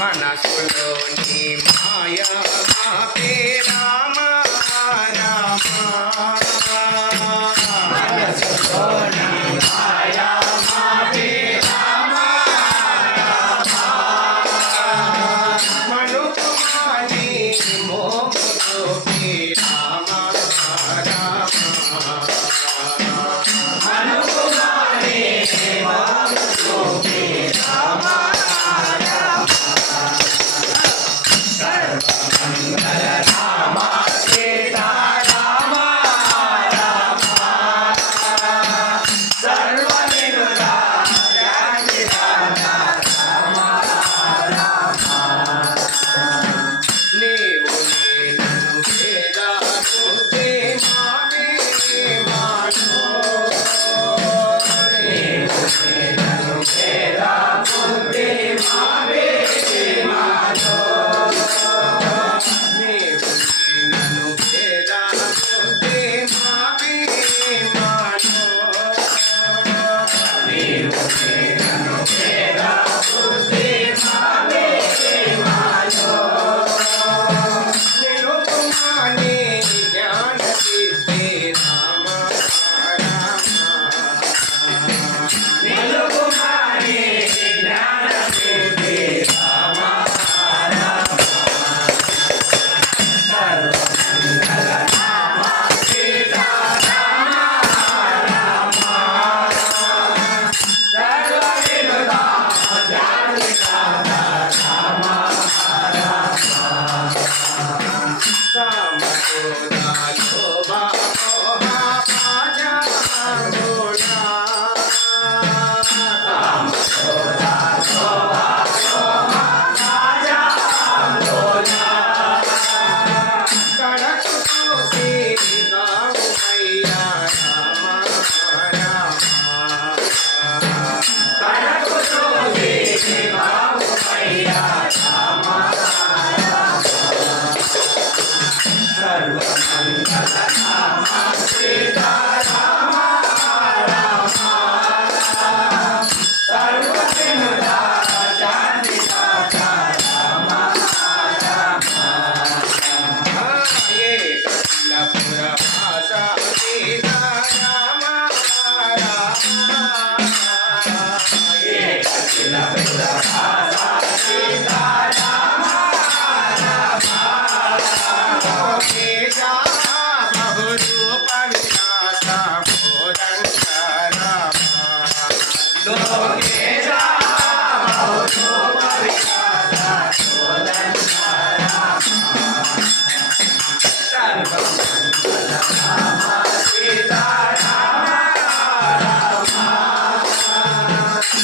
మనసులోని మాయా మాపే రామ రామ మనసులోని మాయా మాపే రామ రామ మనుకుమారి మోములోకి రామ రామ మనుకుమారి మోములోకి రామ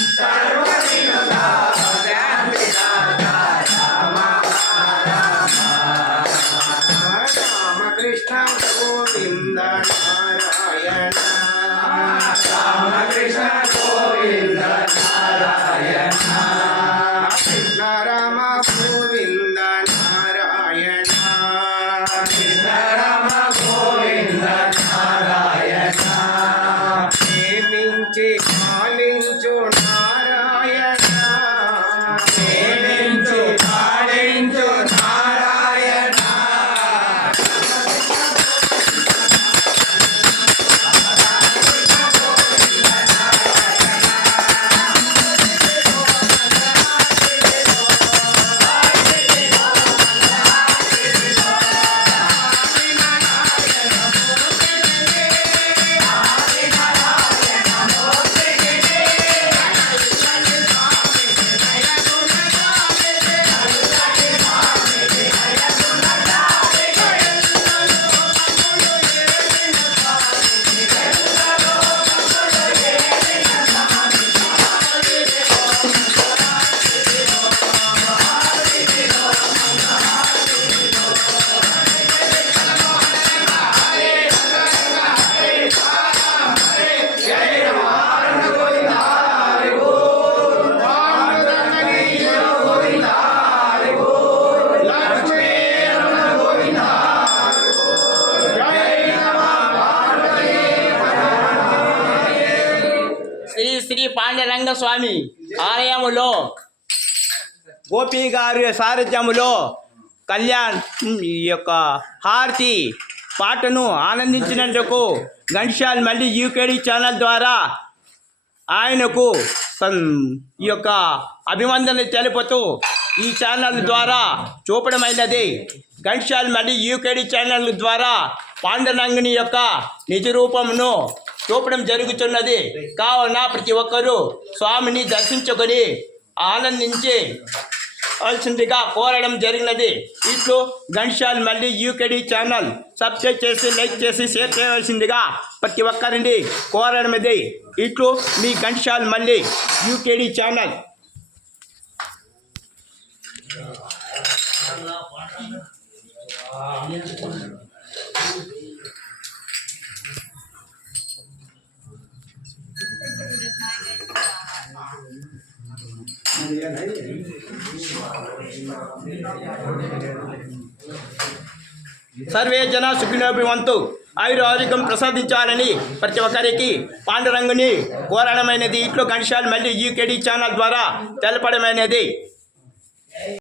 Sarva శ్రీ పాండురంగ స్వామి ఆలయములో గోపి గారి సారథ్యములో కళ్యాణ్ ఈ యొక్క హారతి పాటను ఆనందించినందుకు ఘంటసాల మల్లి యూకేడి ఛానల్ ద్వారా ఆయనకు ఈ యొక్క అభివందనలు తెలుపుతూ ఈ ఛానల్ ద్వారా చూపడమైనది. ఘంటసాల మల్లి యూకేడి ఛానల్ ద్వారా పాండురంగుని యొక్క నిజ రూపమును చూపడం జరుగుతున్నది. కావున ప్రతి ఒక్కరూ స్వామిని దర్శించుకొని ఆనందించవలసిందిగా కోరడం జరిగినది. ఇట్లు ఘంటసాల మల్లి యూకేడి ఛానల్ సబ్స్క్రైబ్ చేసి లైక్ చేసి షేర్ చేయవలసిందిగా ప్రతి ఒక్కరిని కోరడమిది. ఇట్లు మీ ఘంటసాల మల్లి యూకేడి ఛానల్. సర్వే జన సుఖినోభివంతు ఆయురారోగ్యం ప్రసాదించాలని ప్రతి ఒక్కరికి పాండురంగుని కోరడమైనది. ఇట్లు ఘంటసాల మల్లి యూకేడి ఛానల్ ద్వారా తెలపడమైనది.